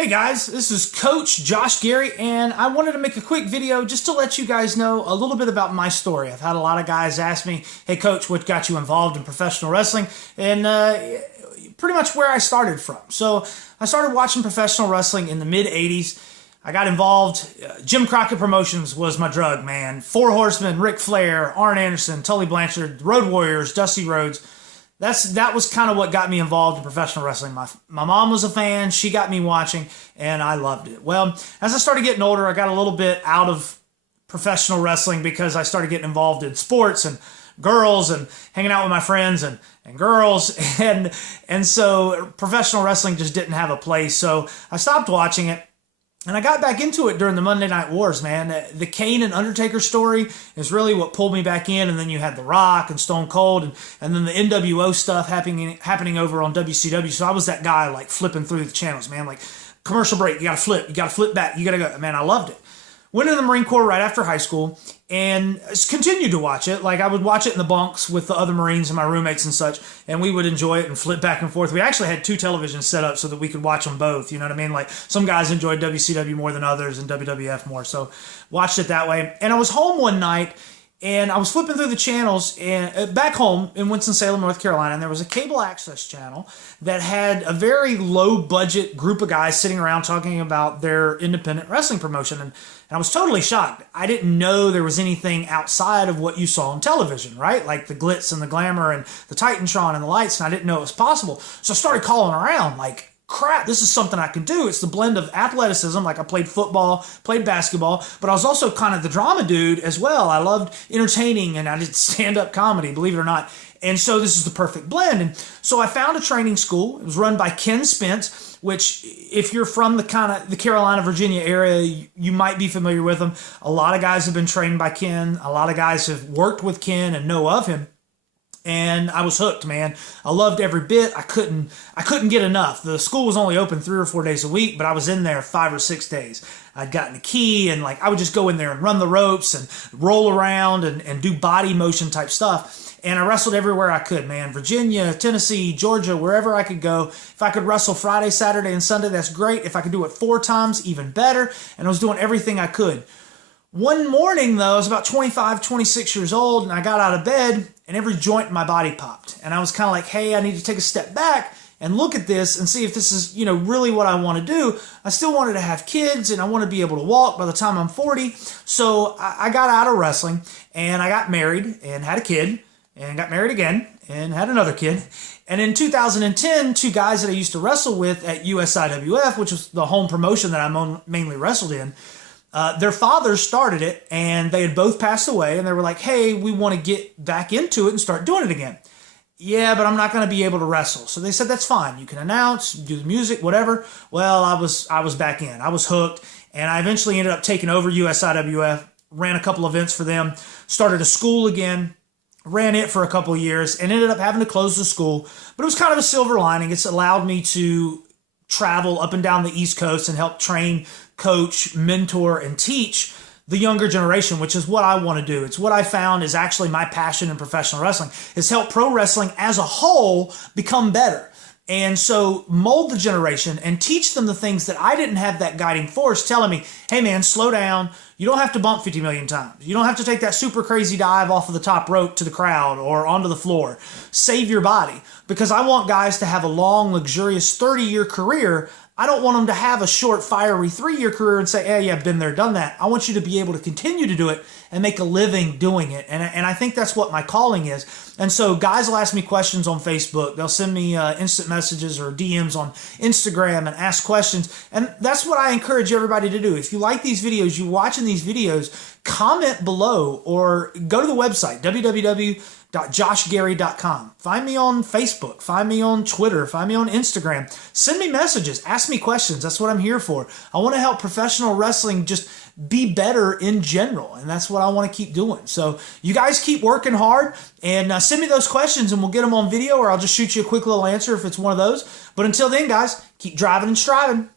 Hey guys, this is Coach Josh Gerry, and I wanted to make a quick video just to let you guys know a little bit about my story. I've had a lot of guys ask me, hey Coach, what got you involved in professional wrestling? And pretty much where I started from. So I started watching professional wrestling in the mid-'80s. I got involved. Jim Crockett Promotions was my drug, man. Four Horsemen, Ric Flair, Arn Anderson, Tully Blanchard, Road Warriors, Dusty Rhodes. That was kind of what got me involved in professional wrestling. My mom was a fan. She got me watching, and I loved it. Well, as I started getting older, I got a little bit out of professional wrestling because I started getting involved in sports and girls and hanging out with my friends and girls. And so professional wrestling just didn't have a place. So I stopped watching it. And I got back into it during the Monday Night Wars, man. The Kane and Undertaker story is really what pulled me back in. And then you had The Rock and Stone Cold and then the NWO stuff happening over on WCW. So I was that guy like flipping through the channels, man. Like commercial break, you got to flip back. You got to go. Man, I loved it. Went into the Marine Corps right after high school and continued to watch it. Like I would watch it in the bunks with the other Marines and my roommates and such, and we would enjoy it and flip back and forth. We actually had two televisions set up so that we could watch them both. You know what I mean? Like some guys enjoyed WCW more than others and WWF more. So watched it that way. And I was home one night and I was flipping through the channels and back home in Winston-Salem, North Carolina, and there was a cable access channel that had a very low budget group of guys sitting around talking about their independent wrestling promotion. And I was totally shocked. I didn't know there was anything outside of what you saw on television, right? Like the glitz and the glamour and the Titantron and the lights, and I didn't know it was possible. So I started calling around like, crap, this is something I can do. It's the blend of athleticism, like I played football, played basketball, but I was also kind of the drama dude as well. I loved entertaining and I did stand-up comedy, believe it or not. And so this is the perfect blend. And so I found a training school. It was run by Ken Spence, which if you're from the Carolina, Virginia area, you might be familiar with him. A lot of guys have been trained by Ken. A lot of guys have worked with Ken and know of him. And I was hooked, man. I loved every bit. I couldn't get enough. The school was only open 3 or 4 days a week, but I was in there 5 or 6 days. I'd gotten a key and like I would just go in there and run the ropes and roll around and do body motion type stuff. And I wrestled everywhere I could, man. Virginia, Tennessee, Georgia, wherever I could go. If I could wrestle Friday, Saturday, and Sunday, that's great. If I could do it 4 times, even better. And I was doing everything I could. One morning, though, I was about 25, 26 years old, and I got out of bed, and every joint in my body popped. And I was kind of like, hey, I need to take a step back and look at this and see if this is, really what I want to do. I still wanted to have kids, and I want to be able to walk by the time I'm 40. So I got out of wrestling, and I got married and had a kid, and got married again and had another kid. And in 2010, 2 guys that I used to wrestle with at USIWF, which was the home promotion that I mainly wrestled in, their fathers started it, and they had both passed away, and they were like, hey, we want to get back into it and start doing it again. Yeah, but I'm not going to be able to wrestle. So they said, that's fine. You can announce, do the music, whatever. Well, I was back in. I was hooked, and I eventually ended up taking over USIWF, ran a couple events for them, started a school again, ran it for a couple of years, and ended up having to close the school. But it was kind of a silver lining. It's allowed me to travel up and down the East Coast and help train, coach, mentor, and teach the younger generation, which is what I want to do. It's what I found is actually my passion in professional wrestling, is help pro wrestling as a whole become better. And so mold the generation and teach them the things that I didn't have that guiding force telling me, hey man, slow down. You don't have to bump 50 million times. You don't have to take that super crazy dive off of the top rope to the crowd or onto the floor. Save your body, because I want guys to have a long, luxurious 30-year career. I don't want them to have a short, fiery 3-year career and say, hey, yeah, I've been there, done that. I want you to be able to continue to do it and make a living doing it. And I think that's what my calling is. And so guys will ask me questions on Facebook. They'll send me instant messages or DMs on Instagram and ask questions. And that's what I encourage everybody to do. If you like these videos, you're watching these videos, comment below or go to the website, www.joshgerry.com. Find me on Facebook, find me on Twitter, find me on Instagram. Send me messages, ask me questions. That's what I'm here for. I want to help professional wrestling just be better in general, and that's what I want to keep doing. So you guys keep working hard and send me those questions and we'll get them on video, or I'll just shoot you a quick little answer if it's one of those. But until then, guys, keep driving and striving.